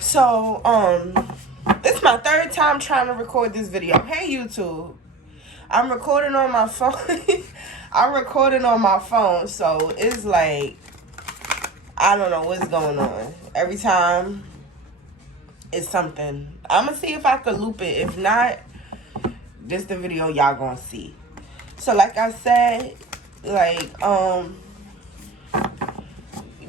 So, it's my third time trying to record this video. Hey, YouTube. I'm recording on my phone. I'm recording on my phone, so it's like, I don't know what's going on. Every time, it's something. I'm going to see if I could loop it. If not, this the video y'all gonna see. So, like I said, like,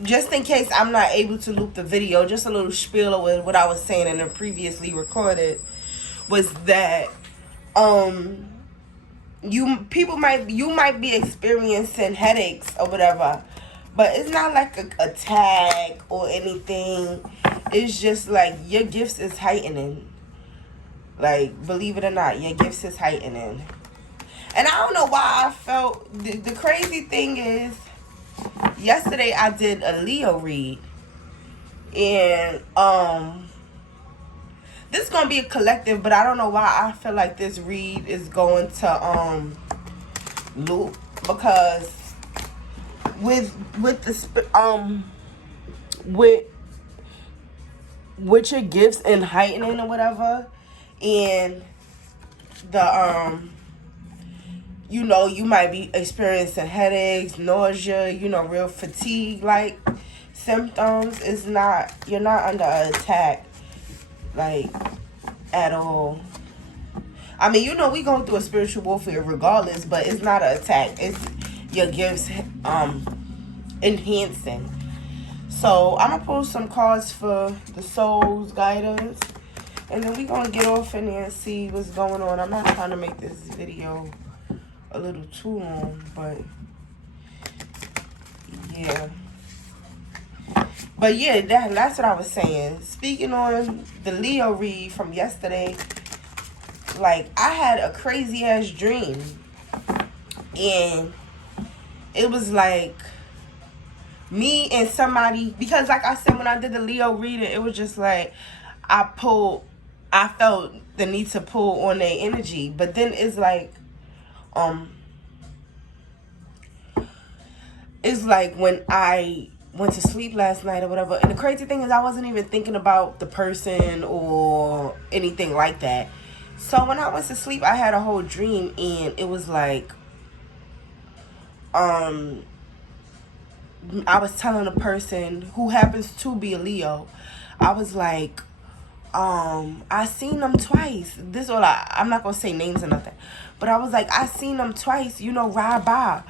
just in case I'm not able to loop the video, just a little spiel with what I was saying in the previously recorded was that you might be experiencing headaches or whatever, but it's not like a attack or anything. It's just like your gifts is heightening. Like, believe it or not, your gifts is heightening. And I don't know why I felt the crazy thing is, yesterday I did a Leo read, and this is gonna be a collective, but I don't know why I feel like this read is going to loop, because with your gifts and heightening or whatever, and the you know, you might be experiencing headaches, nausea, you know, real fatigue like symptoms. It's not, you're not under attack, like, at all. I mean, you know, we going through a spiritual warfare regardless, but it's not an attack. It's your gifts enhancing. So I'm gonna pull some cards for the soul's guidance, and then we gonna get off in there and see what's going on. I'm not trying to make this video a little too long, but yeah. But yeah, that's what I was saying. Speaking on the Leo read from yesterday, like, I had a crazy ass dream, and it was like me and somebody, because like I said, when I did the Leo reading, it was just like I felt the need to pull on their energy, but then it's like it's like when I went to sleep last night or whatever, and the crazy thing is I wasn't even thinking about the person or anything like that. So when I went to sleep, I had a whole dream, and it was like I was telling a person who happens to be a Leo, I was like, I seen them twice. This all I'm not gonna say names or nothing, but I was like, I seen them twice, you know, ride by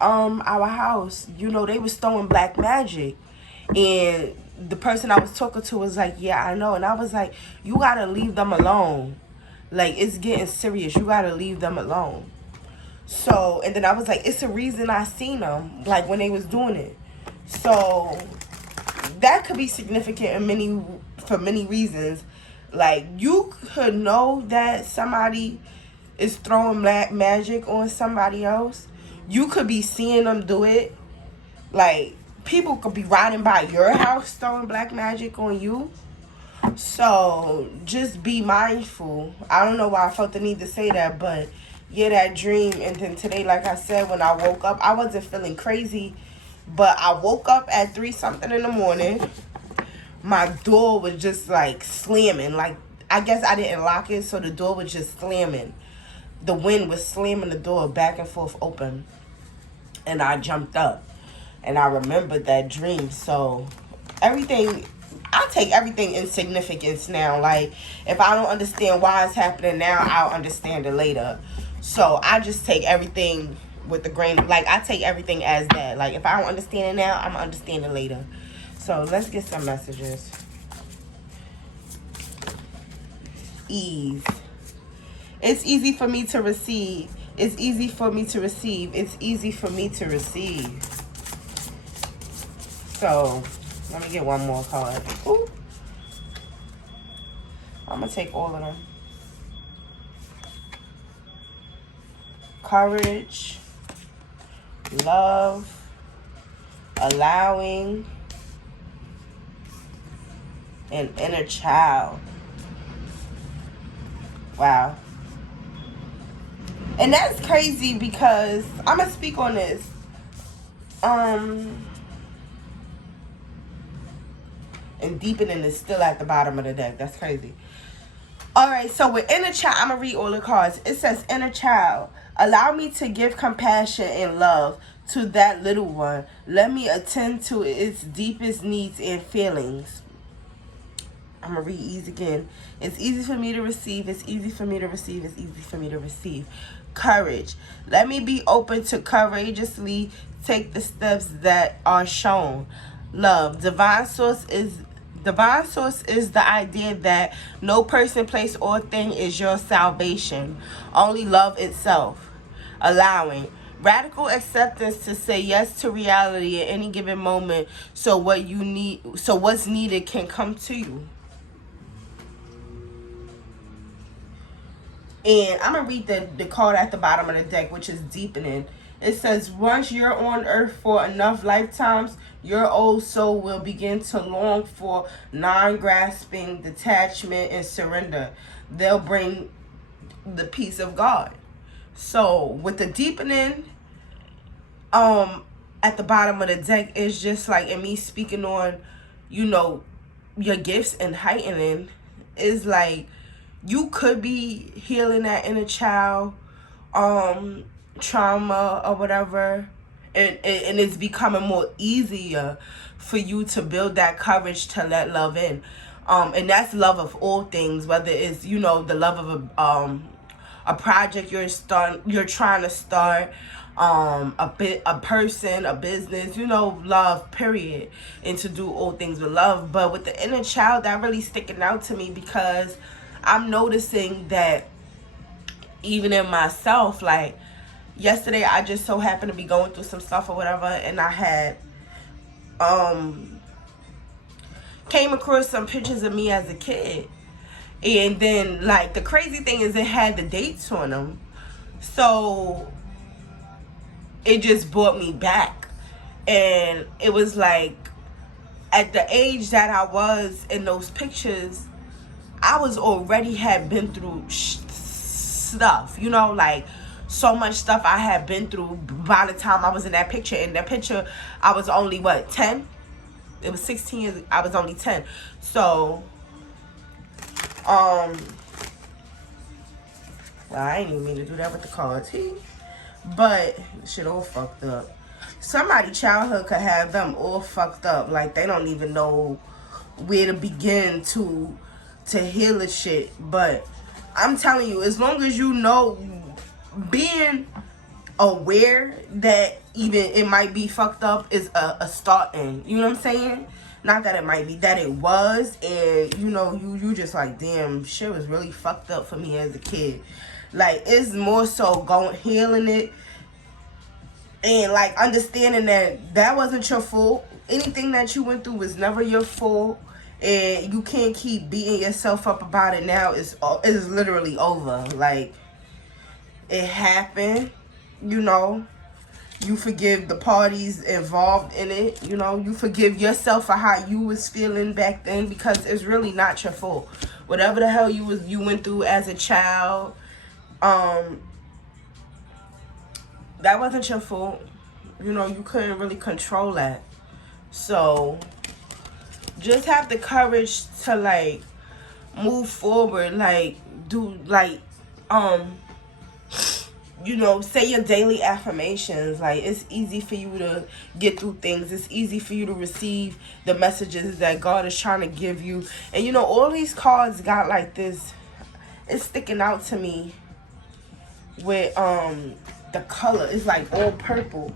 our house. You know, they was throwing black magic, and the person I was talking to was like, yeah, I know. And I was like, you gotta leave them alone. Like, it's getting serious. You gotta leave them alone. So, and then I was like, it's a reason I seen them, like, when they was doing it. So that could be significant for many reasons. Like, you could know that somebody is throwing black magic on somebody else. You could be seeing them do it. Like, people could be riding by your house throwing black magic on you. So just be mindful. I don't know why I felt the need to say that, but yeah, that dream. And then today, like I said, when I woke up, I wasn't feeling crazy, but I woke up at 3 something in the morning. My door was just like slamming. Like, I guess I didn't lock it, so the door was just slamming. The wind was slamming the door back and forth open. And I jumped up. And I remembered that dream. So everything, I take everything in significance now. Like, if I don't understand why it's happening now, I'll understand it later. So I just take everything with the grain. Like, I take everything as that. Like, if I don't understand it now, I'm going to understand it later. So let's get some messages. Ease. It's easy for me to receive. It's easy for me to receive. It's easy for me to receive. So let me get one more card. Ooh. I'm going to take all of them. Courage. Love. Allowing. And inner child. Wow. And that's crazy because I'm going to speak on this. And deepening is still at the bottom of the deck. That's crazy. Alright, so with inner child, I'm going to read all the cards. It says, inner child, allow me to give compassion and love to that little one. Let me attend to its deepest needs and feelings. I'm going to read ease again. It's easy for me to receive. It's easy for me to receive. It's easy for me to receive. Courage. Let me be open to courageously take the steps that are shown. Love. Divine source is the idea that no person, place, or thing is your salvation. Only love itself. Allowing. Radical acceptance to say yes to reality at any given moment so what's needed can come to you. And I'm going to read the card at the bottom of the deck, which is deepening. It says, once you're on earth for enough lifetimes, your old soul will begin to long for non-grasping, detachment, and surrender. They'll bring the peace of God. So with the deepening, at the bottom of the deck is just like, and me speaking on, you know, your gifts and heightening is like, you could be healing that inner child trauma or whatever, and it's becoming more easier for you to build that courage to let love in, and that's love of all things, whether it's, you know, the love of a project you're trying to start, a person, a business, you know, love, period, and to do all things with love. But with the inner child, that really sticking out to me because I'm noticing that even in myself, like yesterday I just so happened to be going through some stuff or whatever, and I had came across some pictures of me as a kid, and then like the crazy thing is it had the dates on them, so it just brought me back. And it was like, at the age that I was in those pictures, I was already had been through stuff, you know, like so much stuff I had been through by the time I was in that picture. In that picture, I was only, what, 10? It was 16 years, I was only 10. So, well, I ain't even mean to do that with the cards. But, shit all fucked up. Somebody's childhood could have them all fucked up. Like, they don't even know where to begin to heal the shit. But I'm telling you, as long as you know, being aware that even it might be fucked up is a starting. You know what I'm saying? Not that it might be, that it was. And you know, you just like, damn, shit was really fucked up for me as a kid. Like, it's more so healing it and like understanding that wasn't your fault. Anything that you went through was never your fault. And you can't keep beating yourself up about it now. It's literally over. Like, it happened, you know. You forgive the parties involved in it, you know. You forgive yourself for how you was feeling back then, because it's really not your fault. Whatever the hell you went through as a child, that wasn't your fault. You know, you couldn't really control that. So just have the courage to like move forward, like do like you know, say your daily affirmations. Like, it's easy for you to get through things. It's easy for you to receive the messages that God is trying to give you. And you know, all these cards got like this, it's sticking out to me with the color. It's like all purple.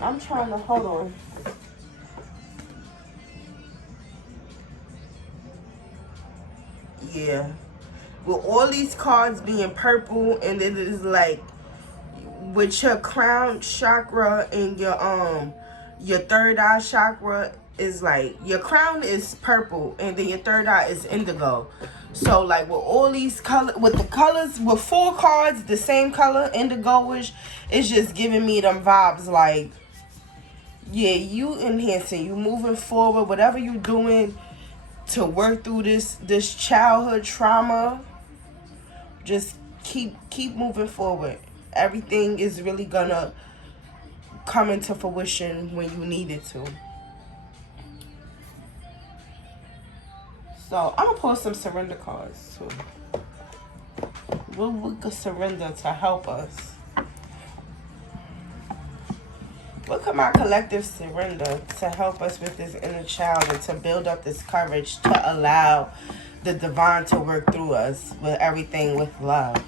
I'm trying to, hold on. Yeah, with all these cards being purple, and it is like with your crown chakra and your third eye chakra is like, your crown is purple and then your third eye is indigo. So like with all these colors, with the colors, with 4 cards the same color, indigoish, it's just giving me them vibes like, yeah, you enhancing, you moving forward, whatever you doing to work through this childhood trauma, just keep moving forward. Everything is really gonna come into fruition when you need it to. So I'm gonna pull some surrender cards too. What we could surrender to help us? What could my collective surrender to help us with this inner child and to build up this courage to allow the divine to work through us with everything with love?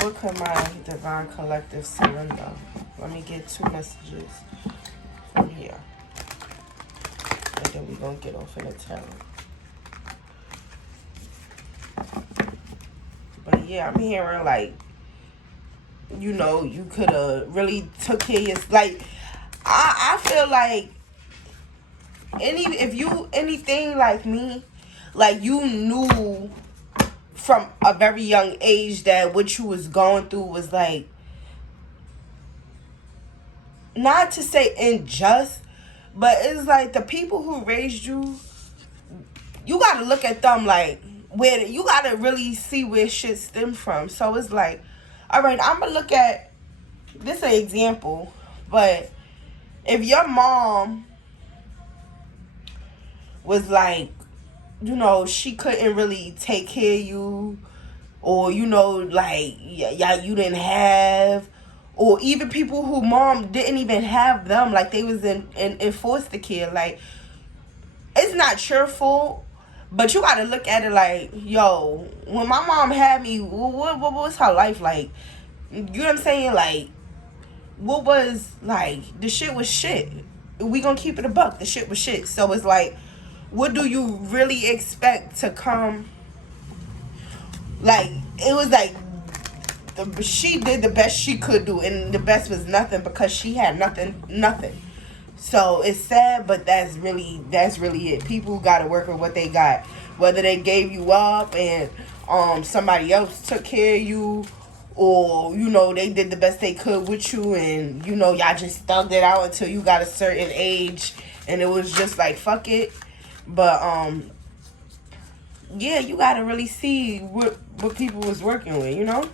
What could my divine collective surrender? Let me get 2 messages from here. And then we're going to get off in the tarot. But yeah, I'm hearing like, you know, you could have really took care of your, like, I feel like if you anything like me, like you knew from a very young age that what you was going through was like, not to say unjust, but it's like the people who raised you, you got to look at them like, where you got to really see where shit stemmed from. So it's like, all right, I'm going to look at this an example, but if your mom was like, you know, she couldn't really take care of you, or, you know, like, yeah, you didn't have, or even people who mom didn't even have them, like they was in foster care, like, it's not your fault, but you gotta look at it like, yo, when my mom had me, what was her life like? You know what I'm saying? Like, what was, like, the shit was shit. We gonna keep it a buck. The shit was shit. So it's like, what do you really expect to come? Like, it was like, she did the best she could do, and the best was nothing because she had nothing. So it's sad, but that's really it. People got to work with what they got. Whether they gave you up and somebody else took care of you, or, you know, they did the best they could with you, and, you know, y'all just thugged it out until you got a certain age, and it was just like, fuck it. But yeah, you got to really see what people was working with, you know.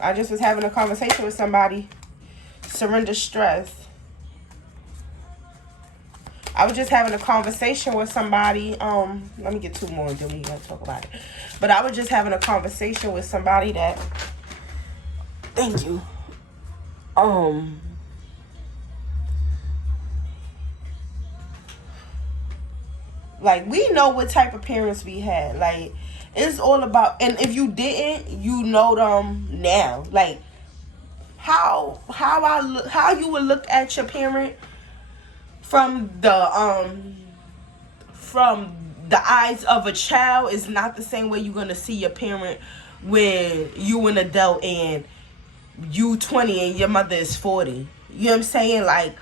I just was having a conversation with somebody. Surrender stress. I was just having a conversation with somebody. Let me get 2 more and then we gonna talk about it. But I was just having a conversation with somebody that, thank you. Like, we know what type of parents we had. Like, it's all about, and if you didn't, you know them now. Like, how you would look at your parent from the eyes of a child is not the same way you're gonna see your parent when you an adult and you 20 and your mother is 40. You know what I'm saying? Like,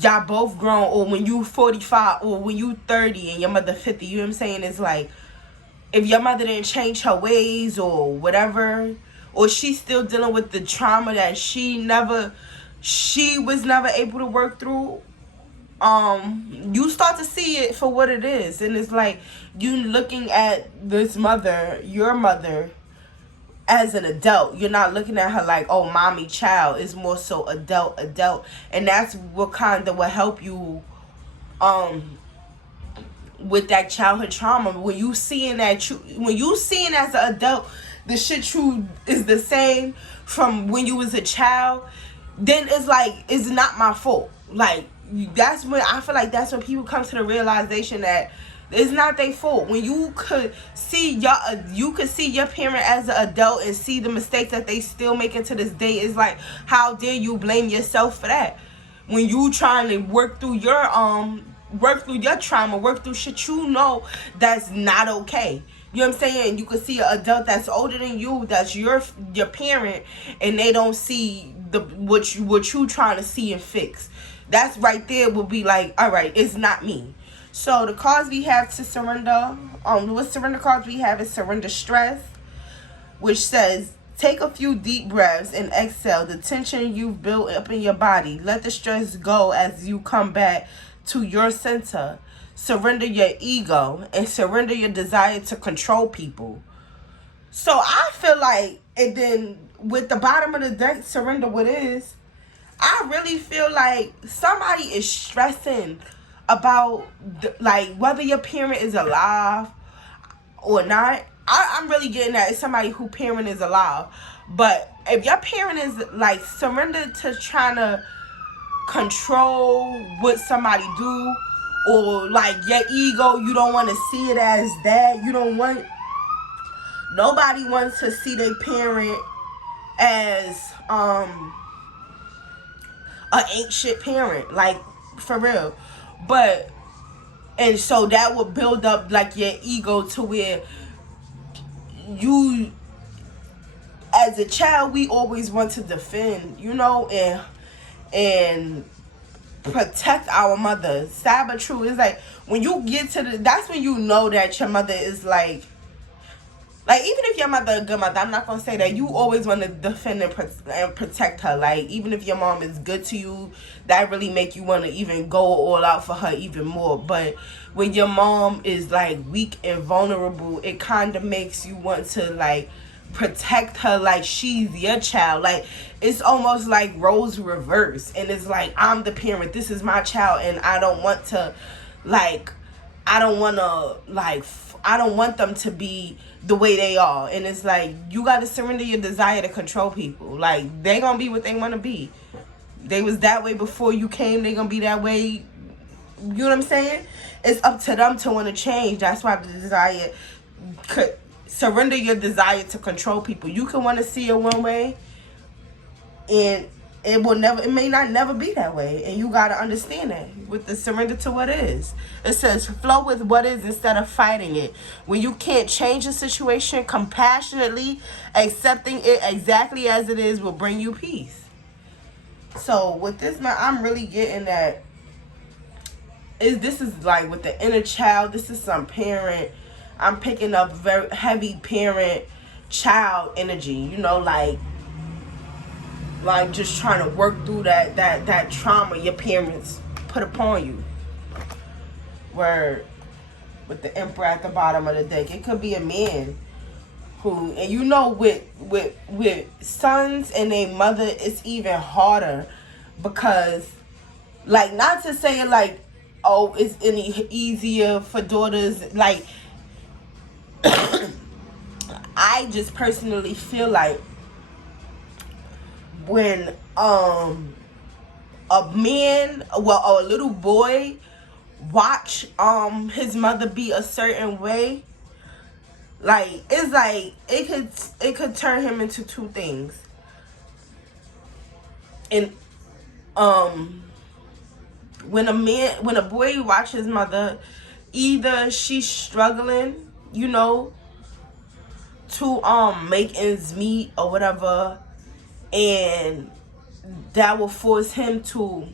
y'all both grown, or when you 45, or when you 30 and your mother 50. You know what I'm saying? It's like, if your mother didn't change her ways or whatever, or she's still dealing with the trauma that she was never able to work through, you start to see it for what it is. And it's like, you looking at this mother, your mother, as an adult. You're not looking at her like, oh, mommy, child. It's more so adult. And that's what kind of will help you with that childhood trauma. When you seeing as an adult, the shit you is the same from when you was a child, then it's like, it's not my fault. Like, that's when I feel like that's when people come to the realization that it's not their fault. When you could see your parent as an adult and see the mistakes that they still making to this day, it's like, how dare you blame yourself for that? When you trying to work through your trauma, work through shit you know that's not okay. You know what I'm saying? You could see an adult that's older than you, that's your parent, and they don't see what you trying to see and fix. That's right there will be like, all right, it's not me. So the cards we have to surrender, what surrender cards we have is surrender stress, which says, take a few deep breaths and exhale the tension you've built up in your body. Let the stress go as you come back to your center. Surrender your ego and surrender your desire to control people. So I feel like, and then with the bottom of the deck, surrender what is. I really feel like somebody is stressing about like whether your parent is alive or not. I'm really getting at is somebody who parent is alive. But if your parent is like surrendered to trying to control what somebody do, or like your ego, you don't want to see it as that. You don't want, nobody wants to see their parent as a ain't shit parent, like for real. But and so that would build up like your ego to where you, as a child, we always want to defend, you know, and protect our mother. Sad but true. It's like when you get to that's when you know that your mother is like even if your mother a good mother, I'm not gonna say that, you always want to defend and protect her. Like even if your mom is good to you, that really make you want to even go all out for her even more. But when your mom is like weak and vulnerable, it kind of makes you want to like protect her like she's your child. Like it's almost like roles reverse, and it's like I'm the parent, this is my child, and I don't want to like I don't want to like I don't want them to be the way they are. And it's like you got to surrender your desire to control people. Like they gonna be what they want to be. They was that way before you came, they gonna be that way. You know what I'm saying? It's up to them to want to change. That's why the desire could surrender your desire to control people. You can want to see it one way, and it may not never be that way, and you got to understand that with the surrender to what is. It says flow with what is instead of fighting it. When you can't change a situation, compassionately accepting it exactly as it is will bring you peace. So with this, man, I'm really getting that this is like with the inner child. This is some parent. I'm picking up very heavy parent child energy, you know, like just trying to work through that trauma your parents put upon you. Where with the emperor at the bottom of the deck, it could be a man who, and you know, with sons and their mother, it's even harder because, like, not to say like, oh, it's any easier for daughters. Like, I just personally feel like when a man, well, or a little boy watch his mother be a certain way, like it's like it could turn him into two things. And when a boy watches his mother, either she's struggling, you know, to make ends meet or whatever, and that will force him to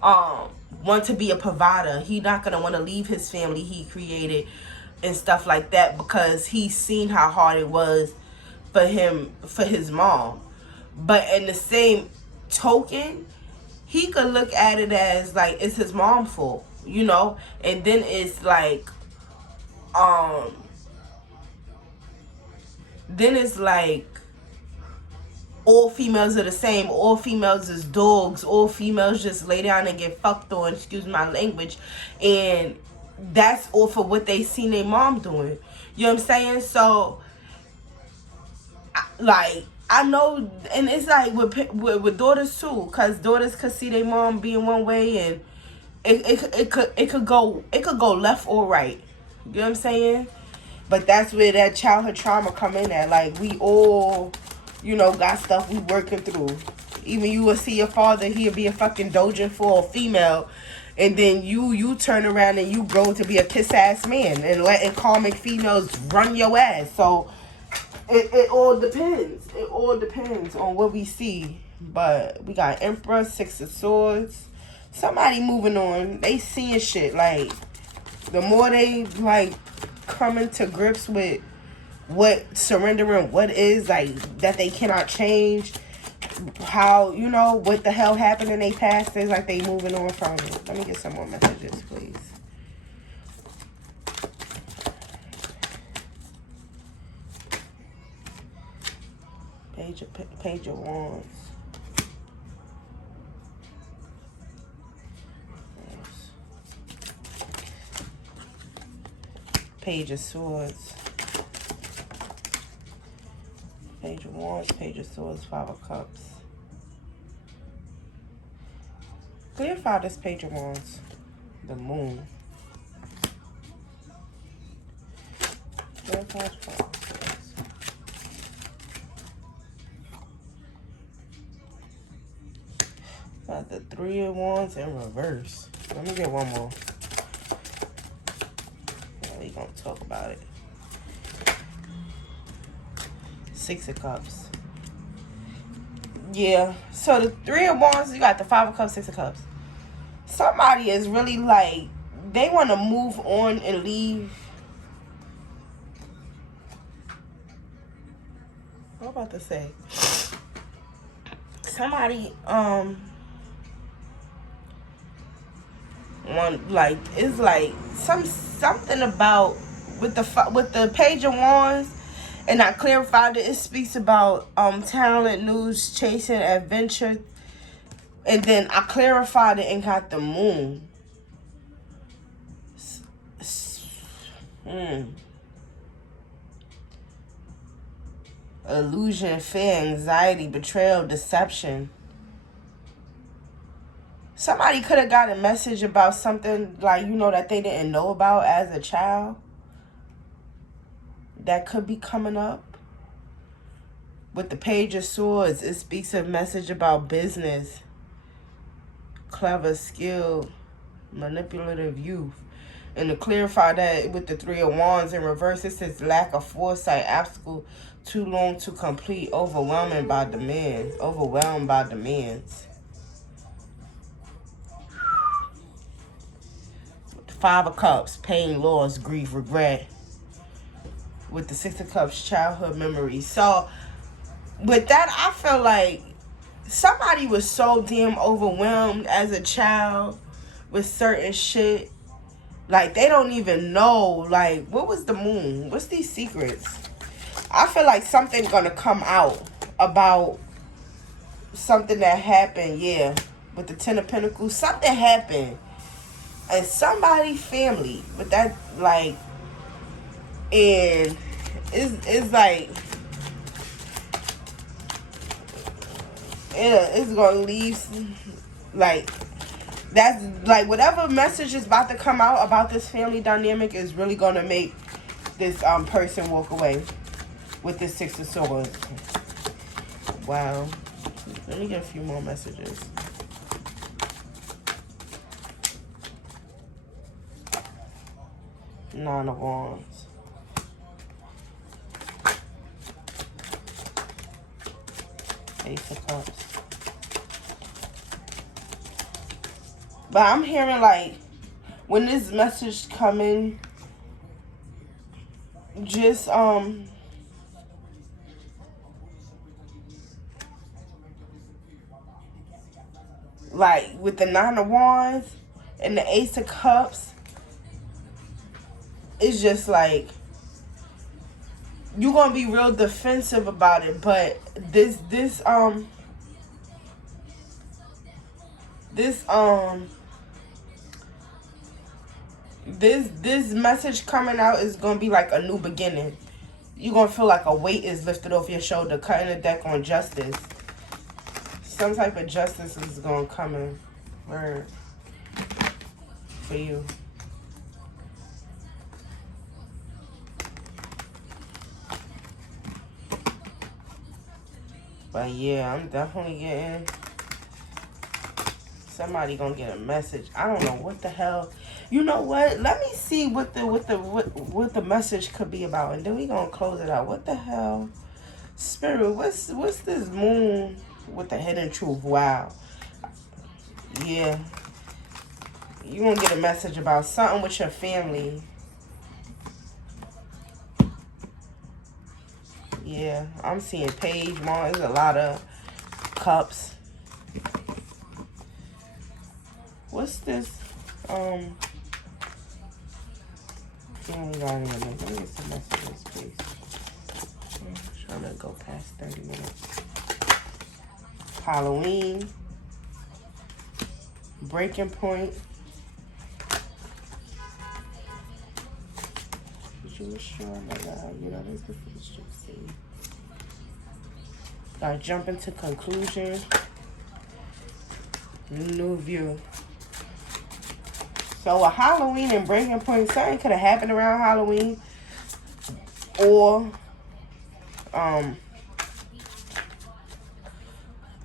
want to be a provider. He not gonna want to leave his family he created and stuff like that, because he's seen how hard it was for him, for his mom. But in the same token, he could look at it as like it's his mom's fault, you know. And then it's like all females are the same, all females is dogs, all females just lay down and get fucked on, excuse my language. And that's all for what they seen their mom doing. You know what I'm saying? So, like, I know, and it's like with daughters too, because daughters could see their mom being one way, and it could go left or right. You know what I'm saying? But that's where that childhood trauma come in at. Like, we all, you know, got stuff we working through. Even you will see your father, he'll be a fucking dojin for a female, and then you turn around and you grow to be a kiss ass man and letting karmic females run your ass. So it all depends. It all depends on what we see. But we got Emperor, Six of Swords. Somebody moving on. They seeing shit. Like, the more they like coming to grips with what surrendering what is, like, that they cannot change, how, you know, what the hell happened in their past, is like they moving on from it. Let me get some more messages, please. Page of Wands. Yes. Page of Swords. Page of Wands, Page of Swords, Five of Cups. Clarify this Page of Wands. The Moon. Clarify the Five of Swords. Got the Three of Wands in reverse. Let me get one more. We gonna talk about it. Six of Cups. Yeah. So the Three of Wands, you got the Five of Cups, Six of Cups. Somebody is really like, they want to move on and leave. What am I about to say? Somebody, like, it's like something about with the Page of Wands, and I clarified it. It speaks about talent, news, chasing, adventure, and then I clarified it and got the Moon. Illusion, fear, anxiety, betrayal, deception. Somebody could have got a message about something, like, you know, that they didn't know about as a child. That could be coming up. With the Page of Swords, it speaks a message about business. Clever, skilled, manipulative youth. And to clarify that with the Three of Wands in reverse, it says lack of foresight, obstacle too long to complete, overwhelmed by demands. Overwhelmed by demands. Five of Cups, pain, loss, grief, regret. With the Six of Cups, childhood memories. So, with that, I feel like somebody was so damn overwhelmed as a child with certain shit. Like, they don't even know, like, what was the Moon? What's these secrets? I feel like something's gonna come out about something that happened, yeah. With the Ten of Pentacles, something happened. And somebody's family, but that, like, and it's like, it's gonna leave, like, that's, like, whatever message is about to come out about this family dynamic is really gonna make this person walk away with this Six of Swords. Wow. Let me get a few more messages. Nine of Wands. Ace of Cups. But I'm hearing, like, when this message come in, just like with the Nine of Wands and the Ace of Cups, it's just like you're gonna be real defensive about it. But this message coming out is gonna be like a new beginning. You're gonna feel like a weight is lifted off your shoulder, cutting the deck on justice. Some type of justice is gonna come in for you. But yeah, I'm definitely getting, somebody gonna get a message. I don't know what the hell. You know what? Let me see what the message could be about, and then we gonna close it out. What the hell, Spirit? What's this Moon with the hidden truth? Wow. Yeah. You gonna get a message about something with your family. Yeah, I'm seeing Page, Mom. There's a lot of cups. What's this? Let me get some messages, please. I'm trying to go past 30 minutes. Halloween. Breaking point. juice, oh my God, you know this good for this juicy. Gotta jump into conclusion. New view. So a Halloween and breaking point, something could have happened around Halloween, or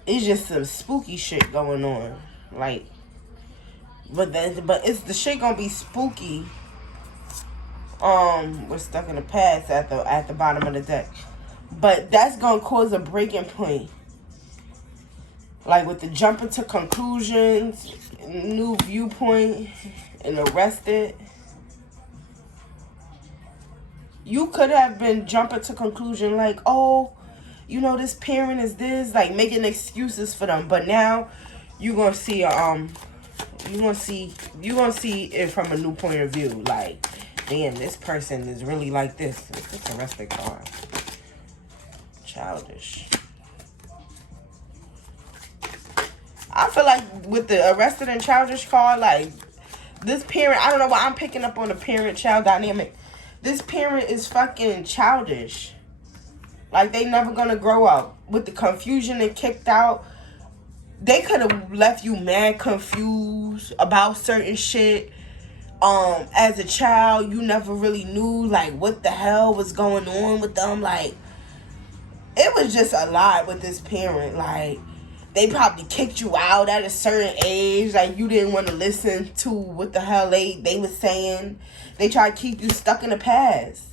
it's just some spooky shit going on. Like, but it's the shit gonna be spooky. We're stuck in the past at the bottom of the deck, but that's gonna cause a breaking point. Like with the jumping to conclusions, new viewpoint, and arrested. You could have been jumping to conclusion like, oh, you know, this parent is this, like making excuses for them. But now you're gonna see you're gonna see it from a new point of view. Like, damn, this person is really like this. It's a arrested card. Childish. I feel like with the arrested and childish card, like this parent, I don't know why I'm picking up on the parent-child dynamic. This parent is fucking childish. Like, they never gonna grow up. With the confusion and kicked out, they could have left you mad confused about certain shit. As a child, you never really knew, like, what the hell was going on with them. Like, it was just a lot with this parent. Like, they probably kicked you out at a certain age. Like, you didn't want to listen to what the hell they was saying. They try to keep you stuck in the past.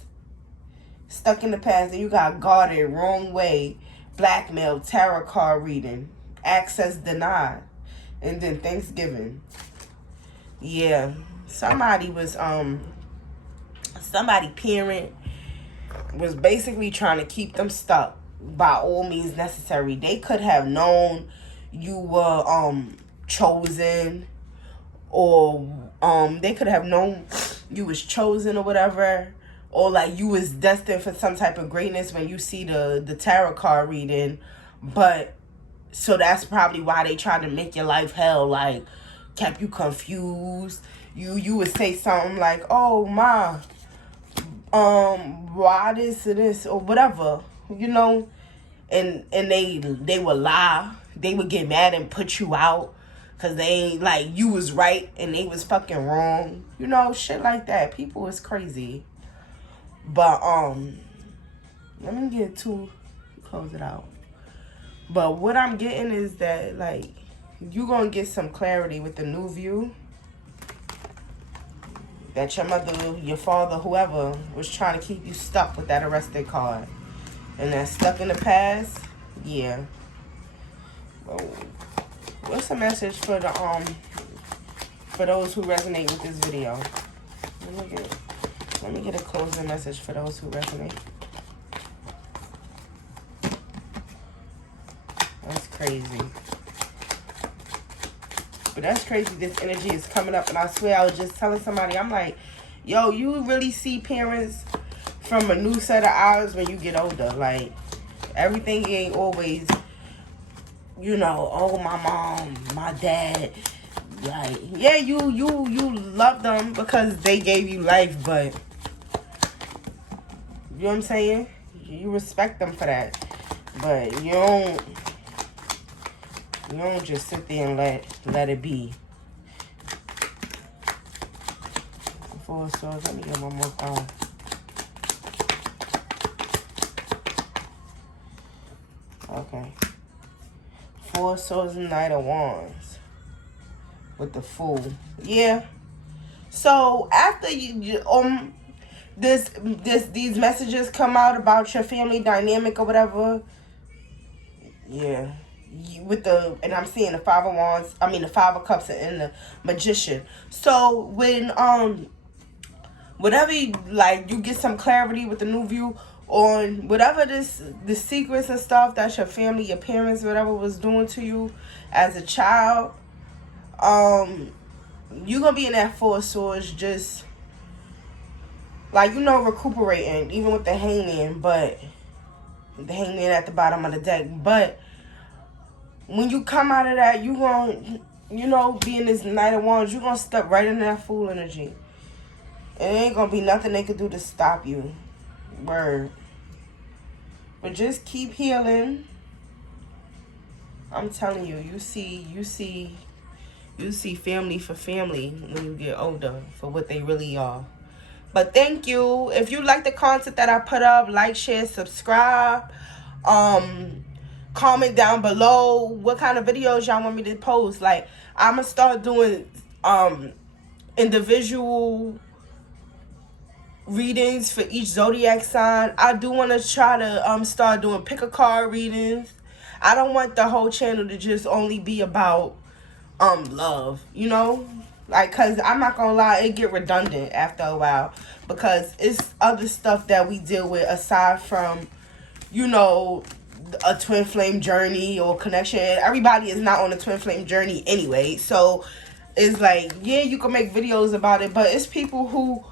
Stuck in the past. And you got guarded wrong way. Blackmail, tarot card reading. Access denied. And then Thanksgiving. Yeah. Somebody parent was basically trying to keep them stuck by all means necessary. They could have known you were chosen, or they could have known you was chosen or whatever, or like you was destined for some type of greatness when you see the tarot card reading. But so that's probably why they tried to make your life hell, like kept you confused. You would say something like, oh ma, why this or whatever, you know, and they would lie. They would get mad and put you out because they ain't, like, you was right and they was fucking wrong, you know, shit like that. People is crazy. But let me get to close it out. But what I'm getting is that, like, you gonna get some clarity with the new view. That your mother, your father, whoever was trying to keep you stuck with that arrested card. And that stuck in the past, yeah. Whoa. What's the message for the for those who resonate with this video? Let me get a closing message for those who resonate. That's crazy. But that's crazy. This energy is coming up, and I swear I was just telling somebody, I'm like, yo, you really see parents from a new set of eyes when you get older. Like, everything ain't always, you know, oh, my mom, my dad. Like, yeah, you love them because they gave you life, but you know what I'm saying? You respect them for that. But you don't just sit there and let it be. Four of Swords. Let me get one more card. Okay. Four of Swords and Knight of Wands. With the Fool. Yeah. So after these messages come out about your family dynamic or whatever. Yeah. And I'm seeing the Five of Wands, the Five of Cups and the Magician. So when whatever you get some clarity with the new view on whatever the secrets and stuff that your family, your parents, whatever was doing to you as a child, you're gonna be in that Four of Swords, just like, you know, recuperating, even with the Hangman, but the Hangman at the bottom of the deck. But when you come out of that, you gonna, you know, be in this Knight of Wands, you gonna step right in that Fool energy. It ain't gonna be nothing they could do to stop you. Word. But just keep healing. I'm telling you, you see family for family when you get older for what they really are. But thank you. If you like the content that I put up, like, share, subscribe. Comment down below what kind of videos y'all want me to post. Like, I'm gonna start doing individual readings for each zodiac sign. I do want to try to start doing pick a card readings. I don't want the whole channel to just only be about love, you know, like, cause I'm not gonna lie, it get redundant after a while, because it's other stuff that we deal with aside from, you know, a twin flame journey or connection. Everybody is not on a twin flame journey anyway, so it's like, yeah, you can make videos about it, but it's people who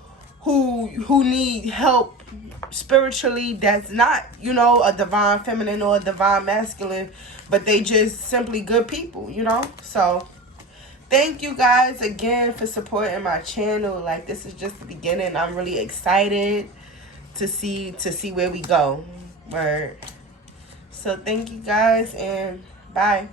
need help spiritually, that's not, you know, a divine feminine or a divine masculine, but they just simply good people, you know. So thank you guys again for supporting my channel. Like, this is just the beginning. I'm really excited to see where we go. Word. So thank you guys, and bye.